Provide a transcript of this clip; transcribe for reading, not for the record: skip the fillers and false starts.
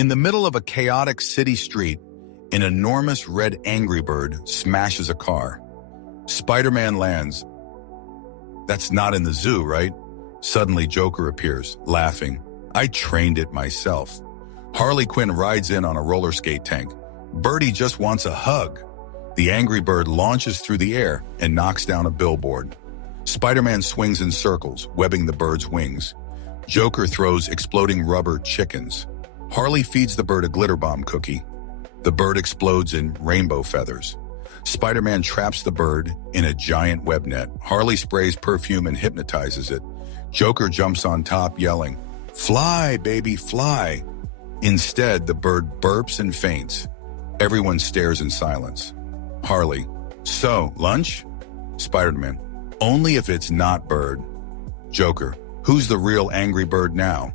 In the middle of a chaotic city street, an enormous red Angry Bird smashes a car. Spider-Man lands. That's not in the zoo, right? Suddenly, Joker appears, laughing. I trained it myself. Harley Quinn rides in on a roller skate tank. Birdie just wants a hug. The Angry Bird launches through the air and knocks down a billboard. Spider-Man swings in circles, webbing the bird's wings. Joker throws exploding rubber chickens. Harley feeds the bird a glitter bomb cookie. The bird explodes in rainbow feathers. Spider-Man traps the bird in a giant web net. Harley sprays perfume and hypnotizes it. Joker jumps on top, yelling, "Fly, baby, fly!" Instead, the bird burps and faints. Everyone stares in silence. Harley, "So, lunch?" Spider-Man, "Only if it's not bird." Joker, "Who's the real Angry Bird now?"